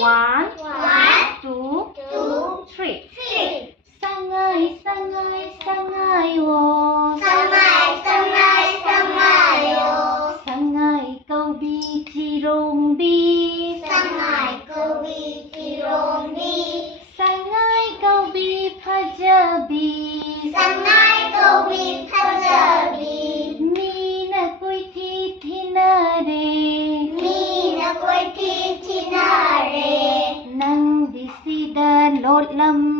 One, two, three. Sangai, sangai, sangai wo. Sangai câu bi chi rong bi. Sangai câu bi pajabi. Mi na koi thi thina re. Nang di sida lot lam